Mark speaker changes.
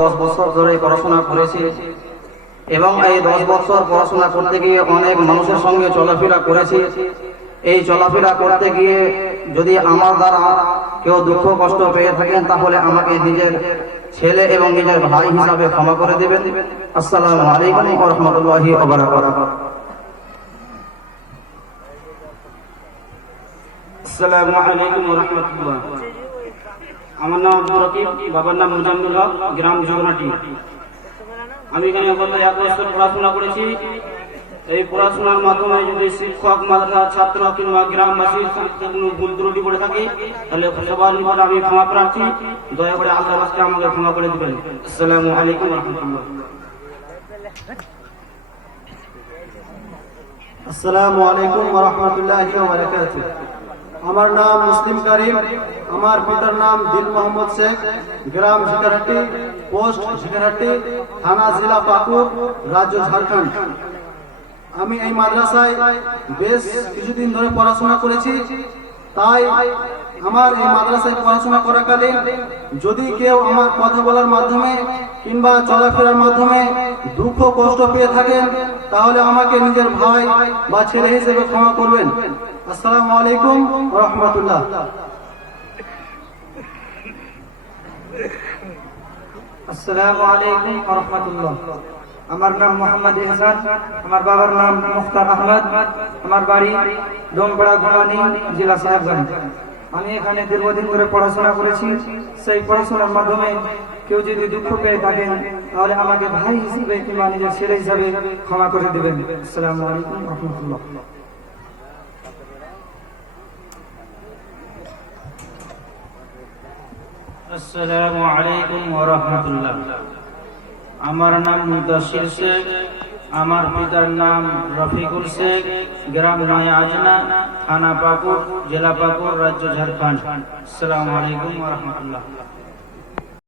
Speaker 1: দশ বছর ধরে পড়াশোনা করেছি এবং এই দশ বছর পড়াশোনা করতে গিয়ে অনেক মানুষের সঙ্গে চলাফেরা করেছি। এই চলাফেরা করতে গিয়ে যদি আমার দ্বারা কেউ দুঃখ কষ্ট পেয়ে থাকেন, তাহলে আমাকে নিজের ছেলে এবং নিজের ভাই হিসাবে ক্ষমা করে দেবেন। আসসালামু আলাইকুম রহমতুল্লাহি
Speaker 2: আসসালামু আলাইকুম রহমতুল্লাহ। আমার নাম আব্দুর রকিব, বাবার নাম মুজাম্মিল হক, গ্রাম জগনাটি আমি এখানে গত এক বছর পড়াশোনা করেছি। এই পড়াশোনার মাধ্যমে যদি শিক্ষক, মাদ্রাসা, ছাত্র কিংবা গ্রামবাসী কোনো ভুল ত্রুটি করে থাকি, তাহলে সবার নিকট আমি ক্ষমা প্রার্থী। দয়া করে আল্লাহ রাস্তে আমাকে ক্ষমা করে দিবেন। আসসালামু আলাইকুম রহমতুল্লাহ।
Speaker 3: আসসালামু আলাইকুম রহমতুল্লাহ বারাকাতু আমার নাম মুসলিম করিম, আমার পিতার নাম দিল মোহাম্মদ শেখ, গ্রাম ঝিকারহাটি পোস্ট ঝিকারহাটি থানা জেলা পাকুর, রাজ্য ঝাড়খণ্ড। আমি এই মাদ্রাসায় বেশ কিছুদিন ধরে পড়াশোনা করেছি। তাই আমার এই মাদ্রাসায় পড়াশোনা করাকালীন যদি কেউ আমার কথা বলার মাধ্যমে কিংবা চলাফেরার মাধ্যমে দুঃখ, কষ্ট পেয়ে থাকেন, তাহলে আমাকে নিজের ভাই বা ছেলে হিসেবে ক্ষমা করবেন। আসসালামু আলাইকুম রহমতুল্লাহ।
Speaker 1: আসসালামু আলাইকুম রহমতুল্লাহ। আমার নাম মোহাম্মদ ইহসান আমার বাবার নাম মুখতার আহমদ, আমার বাড়ি ডোমপাড়া গোলানি জেলা সাহেবগঞ্জ। আমি এখানে দীর্ঘদিন ধরে পড়াশোনা করেছি, সেই পড়াশোনার মাধ্যমে কেউ যদি দুঃখ পেয়ে থাকেন, তাহলে আমাকে ভাই হিসেবে কিংবা নিজের ছেলে হিসাবে ক্ষমা করে দেবেন। আসসালামু আলাইকুম রহমতুল্লাহ।
Speaker 2: আসসালামু আলাইকুম ওয়া রাহমাতুল্লাহ। আমার নাম মুদাসির শেখ, আমার পিতার নাম রফিকুল শেখ, গ্রাম নয়া আজনা, থানা পাকুর জেলা পাকুর রাজ্য ঝাড়খণ্ড। আসসালামু আলাইকুম ওয়া রাহমাতুল্লাহ।